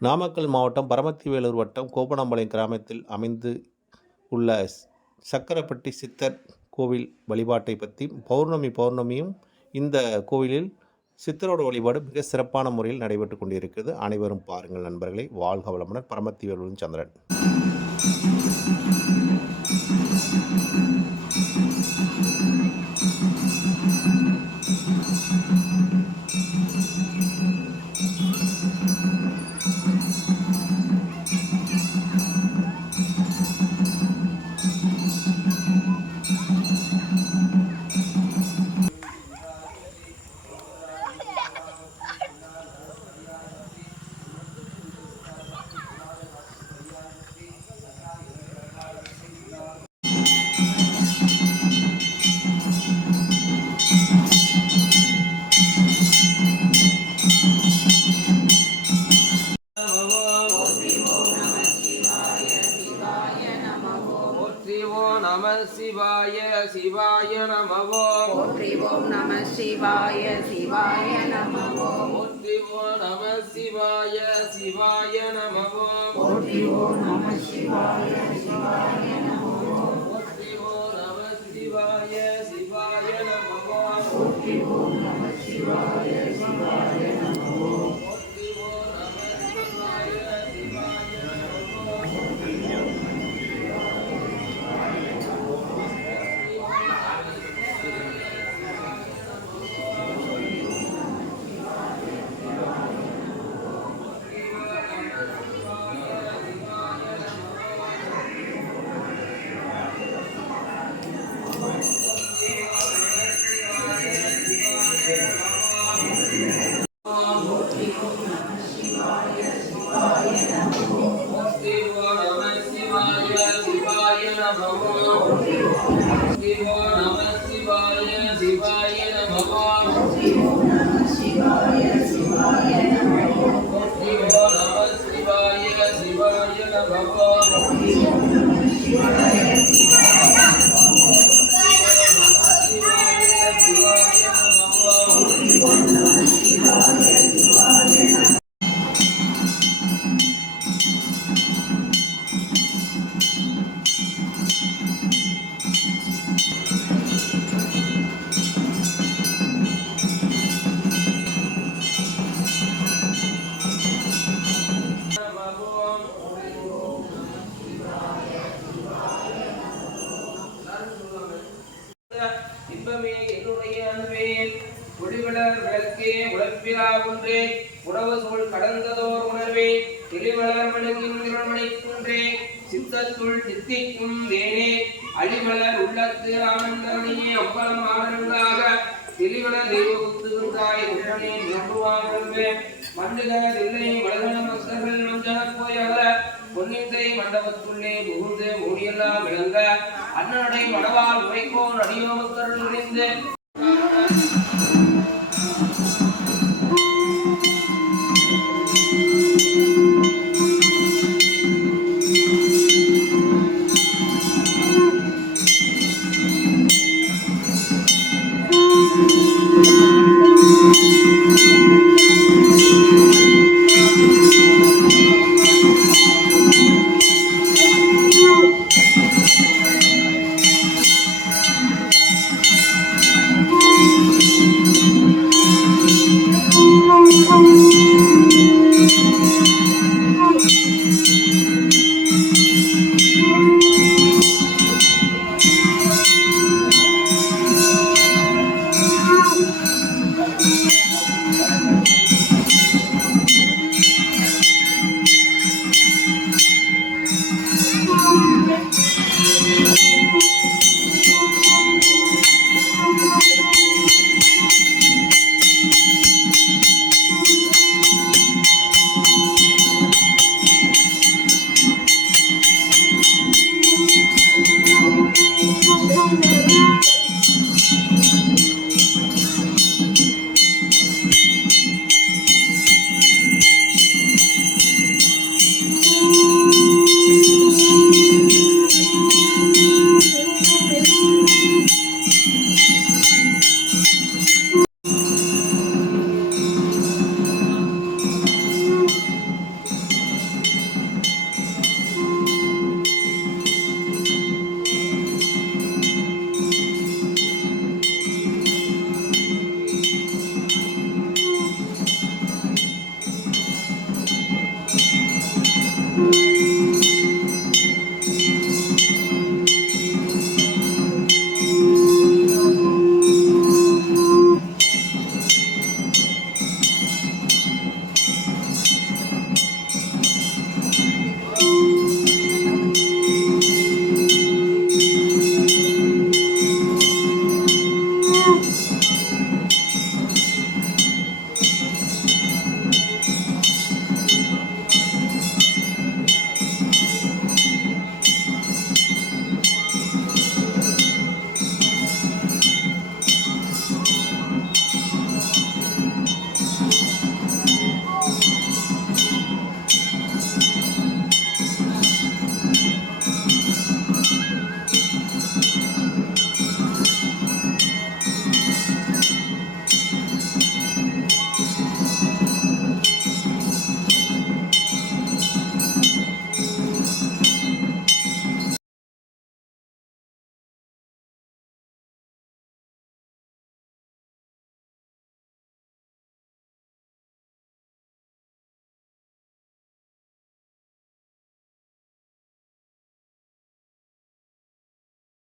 நாமக்கல் மாவட்டம் பரமத்திவேலூர் வட்டம் கோபனம்பாளையம் கிராமத்தில் அமைந்து உள்ள சக்கரப்பட்டி சித்தர் கோவில் வழிபாட்டை பற்றி பௌர்ணமியும் இந்த கோவிலில் சித்தரோட வழிபாடு மிக சிறப்பான முறையில் நடைபெற்று கொண்டிருக்கிறது. அனைவரும் பாருங்கள் நண்பர்களை. வாழ்க வளமுடன். பரமத்திவேலூர் சந்திரன். நம சிவாய சிவாய நமவோ போற்றி ஓம் நம சிவாய சிவாய நமவோ போற்றி ஓம் நம சிவாய சிவாய நமவோ போற்றி ஓம் நம சிவாய சிவாய நமவோ போற்றி ஓம் நம சிவாய சிவாய நமவோ போற்றி ஓம் நம சிவாய சிவாய நமவோ போற்றி ஓம் நம சிவாய சிவாய ஒன்றே உணவு சூழ் கடந்ததோர் உணர்வே தெளிவளர் மடங்கின் திருமணிக்குன்றே சித்தத்துள் சித்திக்கும் வேனே அழிவளர் உள்ளத்து ஆனந்தமணியே அம்பலம் ஆனந்தாக தெளிவளர் தெய்வகுத்துகின்றாய் உடனே நம்புவாங்க மண்டுகர் இல்லை வளகன மஸ்தர்கள் மஞ்சன போய் அவர பொன்னிந்தை மண்டபத்துள்ளே புகுந்து மொழியெல்லாம் விளங்க அண்ணனுடைய மடவால் உரைக்கோன் அடியோமக்கருள் நிறைந்து